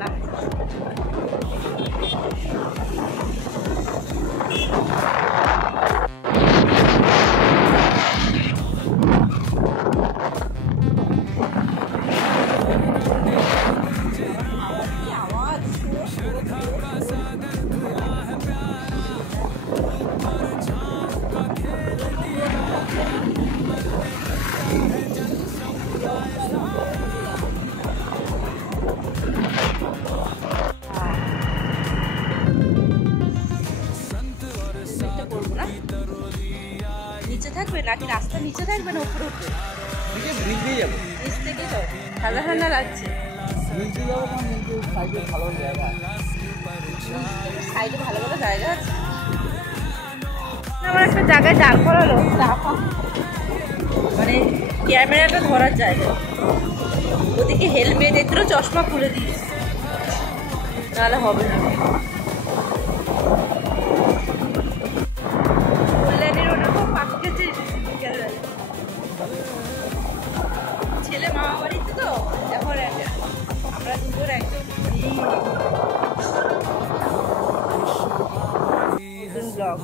না। নিচে থাকবে নাকি রাস্তা নিচে থাকবে না উপরে উঠবে? নিচ থেকে যাও, ঠান্ডা ঠান্ডা লাগছে। সাইডে ভালো ভালো জায়গা আছে। আমার একটা জায়গায় দাঁড় করালো, মানে ক্যামেরাটা ধরার জায়গা, ওদিকে হেলমেট এগুলো চশমা খুলে দিয়েছে, নাহলে হবে না। কল্যাণীর ওটা খুব পাখি খেতে ছেলে মামা বাড়িতে, তো এখন আমরা দুপুর একদম ব্লগ।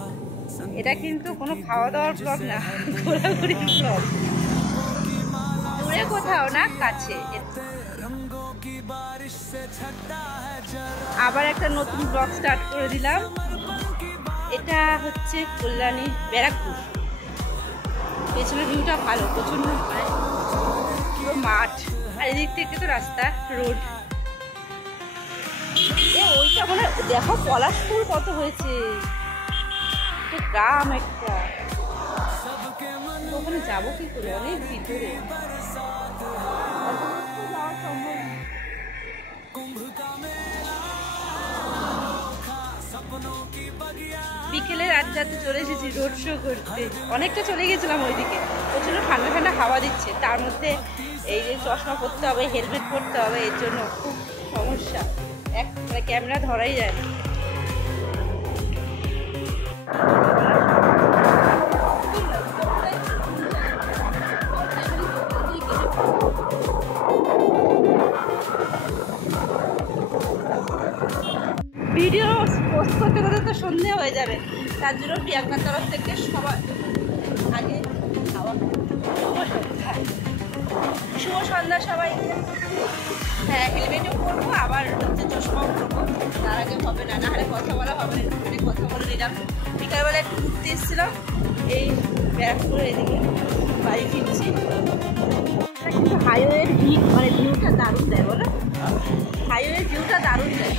এটা কিন্তু কোনো খাওয়া দাওয়ার ব্লগ না, ঘোরাঘুরি ব্লগ। দূরে কোথাও না, কাছে। আবার একটা নতুন ব্লগ স্টার্ট করে দিলাম। এটা হচ্ছে কল্যাণী ব্যারাকপুর। পেছনের ভিউটা ভালো, প্রচন্ড পুরো মাঠ, আর এদিক থেকে তো রাস্তা, রোড। ওইটা মানে দেখো পলাশ ফুল কত হয়েছে, গ্রাম একটা। ওখানে যাবো কি করে, অনেক ভিতরে। বিকেলে রাতে চলে এসেছি রোড শো করতে। অনেকটা চলে গেছিলাম ওইদিকে, প্রচুর ঠান্ডা ঠান্ডা হাওয়া দিচ্ছে, তার মধ্যে এই যে চশমা পরতে হবে, হেলমেট পরতে হবে, এর জন্য খুব সমস্যা, মানে ক্যামেরা ধরাই যায় না। ভিডিও পোস্ট করতে করতে তো সন্ধে হয়ে যাবে, তার জন্য প্রিয়াঙ্কার তরফ থেকে সবাই আগে শুভ সন্ধ্যা সবাইকে। হ্যাঁ, হেলমেটও পরবো, আবার হচ্ছে চশমাও পরবো, তার আগে হবে না, নাহলে কথা বলা হবে না। একটুখানি কথা বলে নিলাম। বিকালবেলা একটু ঘুরতে এসেছিলাম এই ব্যারাকপুরের এদিকে, বাড়ি ফিরছি। কিন্তু হাইওয়ের ভিউ, মানে ভিউটা দারুণ দেয়, বলো হাইওয়ের ভিউটা দারুণ দেয়।